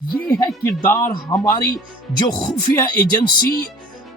یہ ہے کردار ہماری جو خفیہ ایجنسی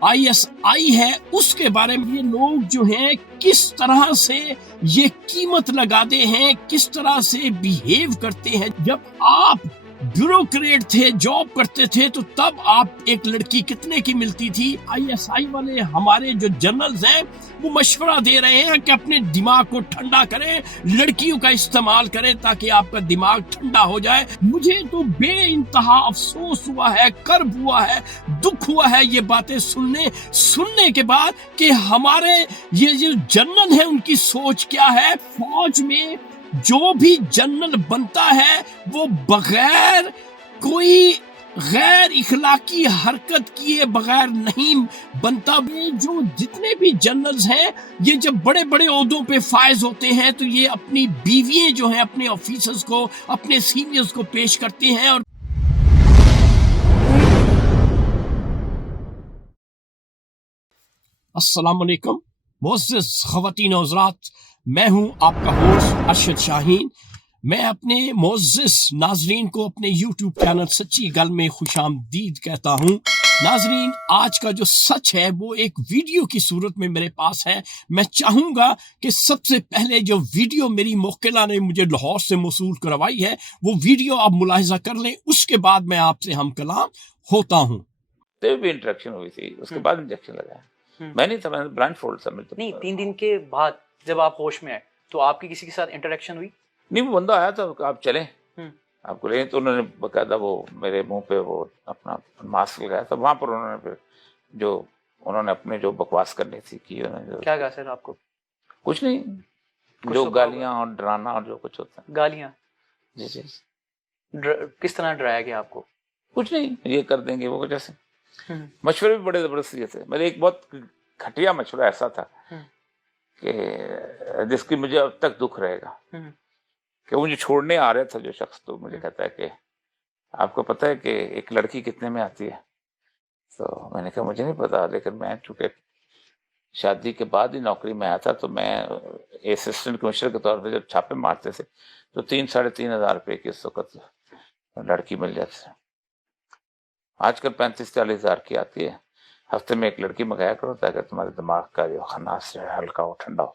ISI ہے اس کے بارے میں. یہ لوگ جو ہیں کس طرح سے یہ قیمت لگاتے ہیں, کس طرح سے بیہیو کرتے ہیں. جب آپ بیوروکریٹ تھے, جاب کرتے تھے, تو تب آپ ایک لڑکی کتنے کی ملتی تھی. ISI والے ہمارے جو جنرلز ہیں وہ مشورہ دے رہے ہیں کہ اپنے دماغ کو ٹھنڈا کریں, لڑکیوں کا استعمال کریں تاکہ آپ کا دماغ ٹھنڈا ہو جائے. مجھے تو بے انتہا افسوس ہوا ہے, کرب ہوا ہے, دکھ ہوا ہے یہ باتیں سننے کے بعد کہ ہمارے یہ جو جنرل ہیں ان کی سوچ کیا ہے. فوج میں جو بھی جنرل بنتا ہے وہ بغیر کوئی غیر اخلاقی حرکت کیے بغیر نہیں بنتا. جو جتنے بھی جنرلز ہیں یہ جب بڑے بڑے عہدوں پہ فائز ہوتے ہیں تو یہ اپنی بیوییں جو ہیں اپنے آفیسرز کو, اپنے سینئرز کو پیش کرتے ہیں. اور السلام علیکم معزز خواتین و حضرات, میں ہوں آپ کا ہوسٹ ارشد شاہین. میں اپنے معزز ناظرین کو اپنے یوٹیوب چینل سچی گل میں خوش آمدید کہتا ہوں. ناظرین, آج کا جو سچ ہے وہ ایک ویڈیو کی صورت میں میرے پاس ہے. میں چاہوں گا کہ سب سے پہلے جو ویڈیو میری موکلہ نے مجھے لاہور سے موصول کروائی ہے وہ ویڈیو آپ ملاحظہ کر لیں, اس کے بعد میں آپ سے ہم کلام ہوتا ہوں. بھی انٹریکشن ہوئی تھی, اس کے بعد انجیکشن لگایا. میں نہیں تھا, میں بلائنڈ فولڈ سمجھتا. نہیں, 3 دن کے بعد جب آپ ہوش میں آئے تو آپ کی کسی کے ساتھ انٹریکشن ہوئی؟ نہیں, وہ بندہ آیا تھا کہ آپ چلیں, آپ کو لیں, تو انہوں نے باقاعدہ وہ میرے منہ پہ وہ اپنا ماسک لگایا تھا. وہاں پر انہوں نے پھر جو انہوں نے اپنے جو بکواس کرنی تھی کی. کیا کہا سر آپ کو؟ کچھ نہیں, جو گالیاں اور ڈرانا اور جو کچھ ہوتا ہے. گالیاں؟ جی جی. کس طرح ڈرایا گیا آپ کو؟ کچھ نہیں, یہ کر دیں گے وہ, جیسے مشورے بھی بڑے زبردست تھے. میرے ایک بہت گھٹیا مشورہ ایسا تھا کہ جس کی مجھے اب تک دکھ رہے گا, کہ مجھے چھوڑنے آ رہا تھا جو شخص, تو مجھے کہتا ہے کہ آپ کو پتہ ہے کہ ایک لڑکی کتنے میں آتی ہے؟ تو میں نے کہا مجھے نہیں پتا, لیکن میں چونکہ شادی کے بعد ہی نوکری میں آیا تھا تو میں اسسٹنٹ کمشنر کے طور پہ جب چھاپے مارتے تھے تو 3,500 روپے کی اس وقت لڑکی مل جاتی ہے. آج کل 35-40 ہزار کی آتی ہے. ہفتے میں ایک لڑکی منگایا کرو تاکہ تمہارے دماغ کا جو خناس ہے ہلکا ہو, ٹھنڈا ہو.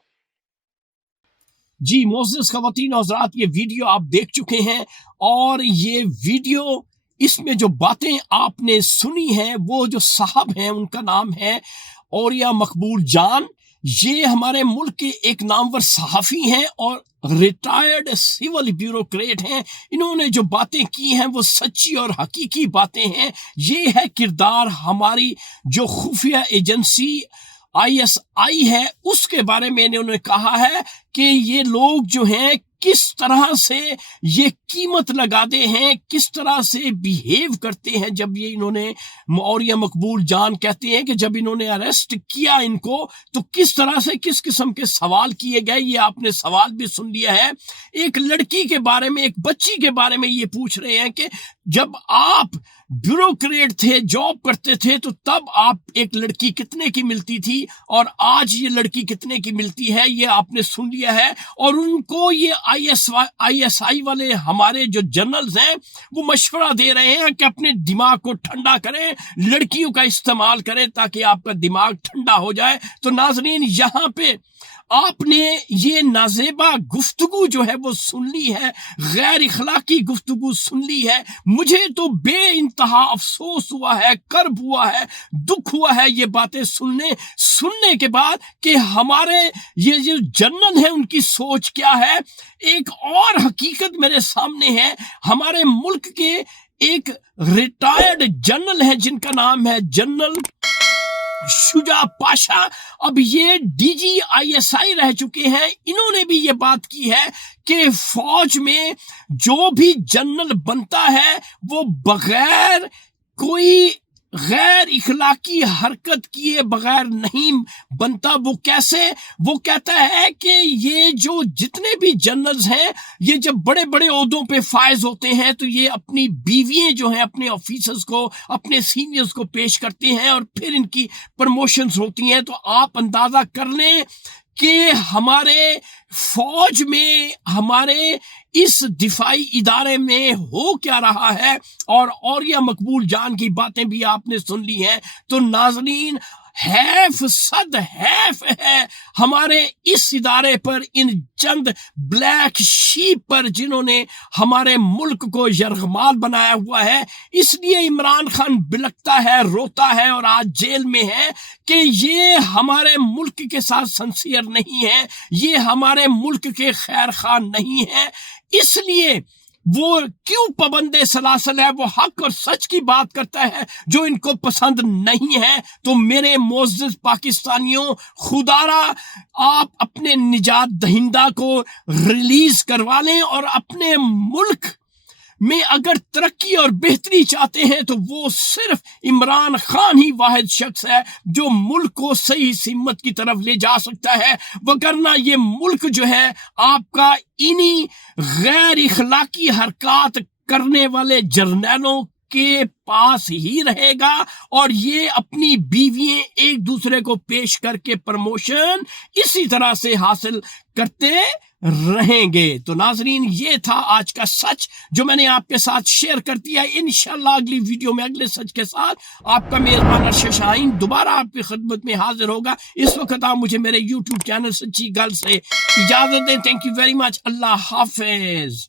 جی معزز خواتین و حضرات, یہ ویڈیو آپ دیکھ چکے ہیں, اور یہ ویڈیو اس میں جو باتیں آپ نے سنی ہیں وہ جو صاحب ہیں ان کا نام ہے اوریا مقبول جان. یہ ہمارے ملک کے ایک نامور صحافی ہیں اور ریٹائرڈ سول بیوروکریٹ ہیں. انہوں نے جو باتیں کی ہیں وہ سچی اور حقیقی باتیں ہیں. یہ ہے کردار ہماری جو خفیہ ایجنسی ISI ہے اس کے بارے میں انہوں نے کہا ہے کہ یہ لوگ جو ہیں کس طرح سے یہ قیمت لگاتے ہیں, کس طرح سے بیہیو کرتے ہیں. جب یہ انہوں نے اوریا مقبول جان کہتے ہیں کہ جب انہوں نے اریسٹ کیا ان کو تو کس طرح سے کس قسم کے سوال کیے گئے. یہ آپ نے سوال بھی سن لیا ہے. ایک لڑکی کے بارے میں, ایک بچی کے بارے میں یہ پوچھ رہے ہیں کہ جب آپ بیوروکریٹ تھے, جاب کرتے تھے, تو تب آپ ایک لڑکی کتنے کی ملتی تھی, اور آج یہ لڑکی کتنے کی ملتی ہے. یہ آپ نے سن لیا ہے. اور ان کو یہ ISI والے ہمارے جو جنرلز ہیں وہ مشورہ دے رہے ہیں کہ اپنے دماغ کو ٹھنڈا کریں, لڑکیوں کا استعمال کریں تاکہ آپ کا دماغ ٹھنڈا ہو جائے. تو ناظرین, یہاں پہ آپ نے یہ نازیبا گفتگو جو ہے وہ سن لی ہے, غیر اخلاقی گفتگو سن لی ہے. مجھے تو بے انتہا افسوس ہوا ہے, کرب ہوا ہے, دکھ ہوا ہے یہ باتیں سننے کے بعد کہ ہمارے یہ جو جنرل ہیں ان کی سوچ کیا ہے. ایک اور حقیقت میرے سامنے ہے. ہمارے ملک کے ایک ریٹائرڈ جنرل ہیں جن کا نام ہے جنرل شجاع پاشا. اب یہ DG ISI رہ چکے ہیں. انہوں نے بھی یہ بات کی ہے کہ فوج میں جو بھی جنرل بنتا ہے وہ بغیر کوئی غیر اخلاقی حرکت کیے بغیر نہیں بنتا. وہ کیسے؟ وہ کہتا ہے کہ یہ جو جتنے بھی جنرلز ہیں یہ جب بڑے بڑے عہدوں پہ فائز ہوتے ہیں تو یہ اپنی بیوییں جو ہیں اپنے آفیسرز کو, اپنے سینئرز کو پیش کرتے ہیں, اور پھر ان کی پروموشنز ہوتی ہیں. تو آپ اندازہ کر لیں کہ ہمارے فوج میں ہمارے اس دفاعی ادارے میں ہو کیا رہا ہے، اور یہ مقبول جان کی باتیں بھی آپ نے سن لی ہیں، تو ناظرین حیف صد حیف ہے ہمارے اس ادارے پر، ان چند بلیک شیپ پر جنہوں نے ہمارے ملک کو یرغمال بنایا ہوا ہے۔ اس لیے عمران خان بلکتا ہے، روتا ہے اور آج جیل میں ہے کہ یہ ہمارے ملک کے ساتھ سنسیئر نہیں ہے، یہ ہمارے ملک کے خیر خواہ نہیں ہے۔ اس لیے وہ کیوں پابند سلاسل ہے، وہ حق اور سچ کی بات کرتا ہے جو ان کو پسند نہیں ہے۔ تو میرے معزز پاکستانیوں، خدا را آپ اپنے نجات دہندہ کو ریلیز کروا لیں، اور اپنے ملک میں اگر ترقی اور بہتری چاہتے ہیں تو وہ صرف عمران خان ہی واحد شخص ہے جو ملک کو صحیح سمت کی طرف لے جا سکتا ہے، وگرنہ یہ ملک جو ہے آپ کا انہی غیر اخلاقی حرکات کرنے والے جرنیلوں کے پاس ہی رہے گا، اور یہ اپنی بیوییں ایک دوسرے کو پیش کر کے پروموشن اسی طرح سے حاصل کرتے رہیں گے۔ تو ناظرین یہ تھا آج کا سچ جو میں نے آپ کے ساتھ شیئر کر دیا۔ انشاءاللہ اگلی ویڈیو میں اگلے سچ کے ساتھ آپ کا میزبان ارشد شاہین دوبارہ آپ کی خدمت میں حاضر ہوگا۔ اس وقت آپ مجھے میرے یوٹیوب چینل سچی گل سے اجازت دیں۔ Thank you very much. اللہ حافظ۔